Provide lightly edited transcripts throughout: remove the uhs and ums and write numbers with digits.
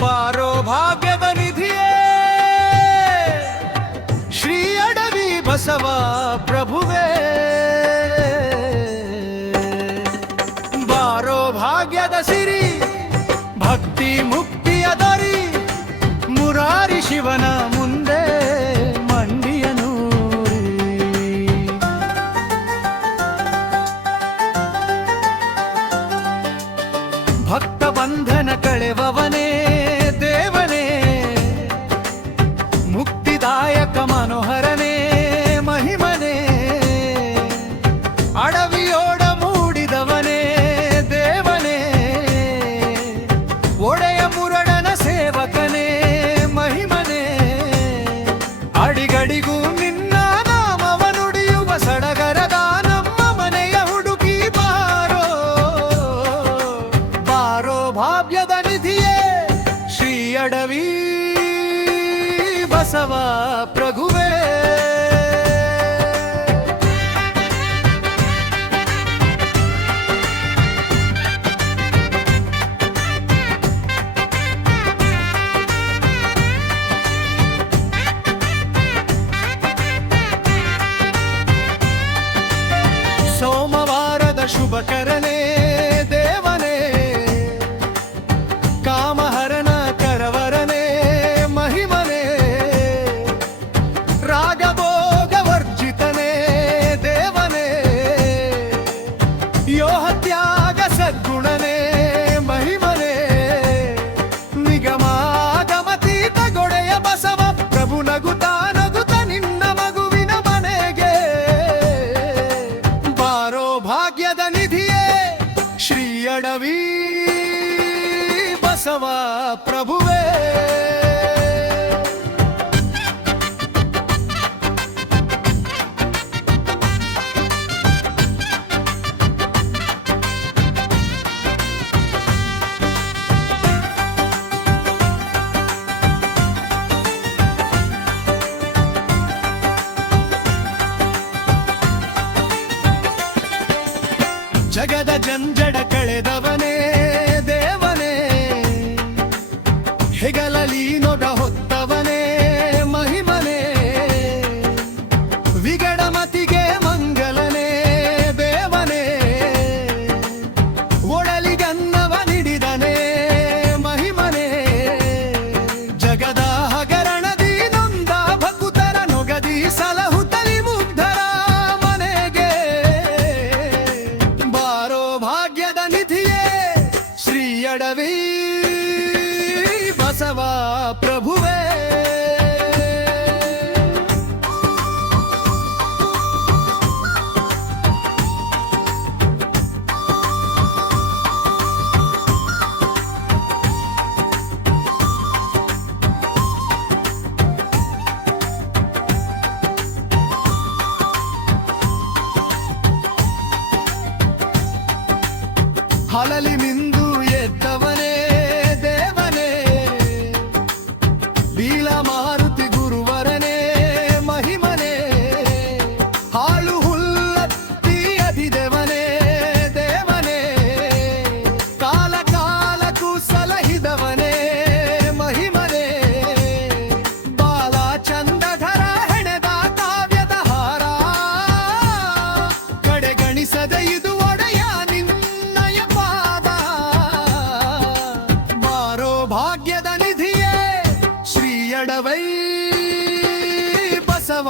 ಬಾರೋ ಭಾಗ್ಯದ ನಿಧಿಯೇ ಶ್ರೀ ಅಡವಿ ಬಸವ ಪ್ರಭುವೇ, ಬಾರೋ ಭಾಗ್ಯದ ಸಿರಿ ಭಕ್ತಿ ಮುಕ್ತಿಯ ದರಿ, ಮುರಾರಿ ಶಿವನ ಮುಂದೆ ಮಂಡಿಯನು ಭಕ್ತ ಬಂಧನ ಕಳೆವವನೇ ದೇವನೇ, ಮುಕ್ತಿದಾಯಕ ಮನೋಹರನೇ ಮಹಿಮನೇ, ಅಡವಿಯೋಡ ಮೂಡಿದವನೇ ದೇವನೇ, ಒಡೆಯ ಮುರಡನ ಸೇವಕನೇ ಮಹಿಮನೇ, ಅಡಿಗಡಿಗೂ ನಿನ್ನ ನಾಮವ ನುಡಿಯುವ ಸಡಗರದ ನಮ್ಮ ಮನೆಯ ಹುಡುಕಿ ಬಾರೋ, ಬಾರೋ ಭಾಗ್ಯದ ನಿಧಿಯೇ ಶ್ರೀ ಅಡವಿ ಬಸವ ಪ್ರಭುವೇ. ಸೋಮವಾರದ ಶುಭಕರನೇ ದೇವನೇ, ಕಾಮಹರನ ಕರವರನೇ ಮಹಿಮನೇ, ರಾಗಭೋಗ ವರ್ಜಿತನೇ ದೇವನೇ, ಯೋಹತ್ಯಾಗ ಸದ್ಗುಣನೇ ಮಹಿಮನೇ, ನಿಗಮಾಗಮತೀತ ಗೊಡೆಯ ಬಸವ ಪ್ರಭು ನಗುತ್ತಾ ನಗುತ್ತಾ ನಿನ್ನ ಮಗುವಿನ ಮನೆಗೆ, ಬಾರೋ ಭಾಗ್ಯದ ನಿಧಿಯೇ ಶ್ರೀ ಅಡವಿ ಬಸವ ಪ್ರಭುವೇ. ಜಗದ ಜಂಜಡ ಕಳೆದವನೇ ದೇವನೇ, ಹೆಗಲಲಿ ನೊಗ ಹೊತ್ತವನೇ ಮಹಿಮನೇ, ವಿಗಡಮತಿಗೆ ಮಂಗಲನೇ ದೇವನೇ, ಒಡಲಿಗನ್ನವ ನಿಡಿದನೇ ಮಹಿಮನೇ, ಜಗದ ಹಗರಣದಿ ನೊಂದ ಭಕುತರ ನೊಗದಿ ಸಲಹುತ್ತಲಿ ಮುಗ್ಧರ ಮನೆಗೆ, ಬಾರೋ ಭಾಗ್ಯದ ನಿಧಿಯೇ ಶ್ರೀ ಅಡವಿ ಬಸವ ಪ್ರಭುವೇ. ಹಲಲಿ ಮಿಂದು ಎದ್ದವನೇ ದೇವನೇ, ಬೀಳ ಮಾರುತಿ ಗುರುವರನೇ ಮಹಿಮನೇ, ಹಾಳು ಹುಲ್ಲತ್ತಿ ಅದಿದೆವನೇ ದೇವನೇ, ಕಾಲ ಕಾಲಕ್ಕೂ ಸಲಹಿದವನೇ ಮಹಿಮನೇ, ಬಾಲ ಚಂದಧರ ಹೆಣೆದ ಕಾವ್ಯದ ಹಾರ, ಕಡೆಗಣಿಸದೆ ಇದು ಒಡೆಯ ನಿನ್ನಯ ಪಾದ, ಬಾರೋ ಭಾಗ್ಯದ ನಿಧಿಯೇ ಶ್ರೀ ಅಡವಿ ಬಸವ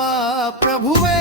ಪ್ರಭುವೇ.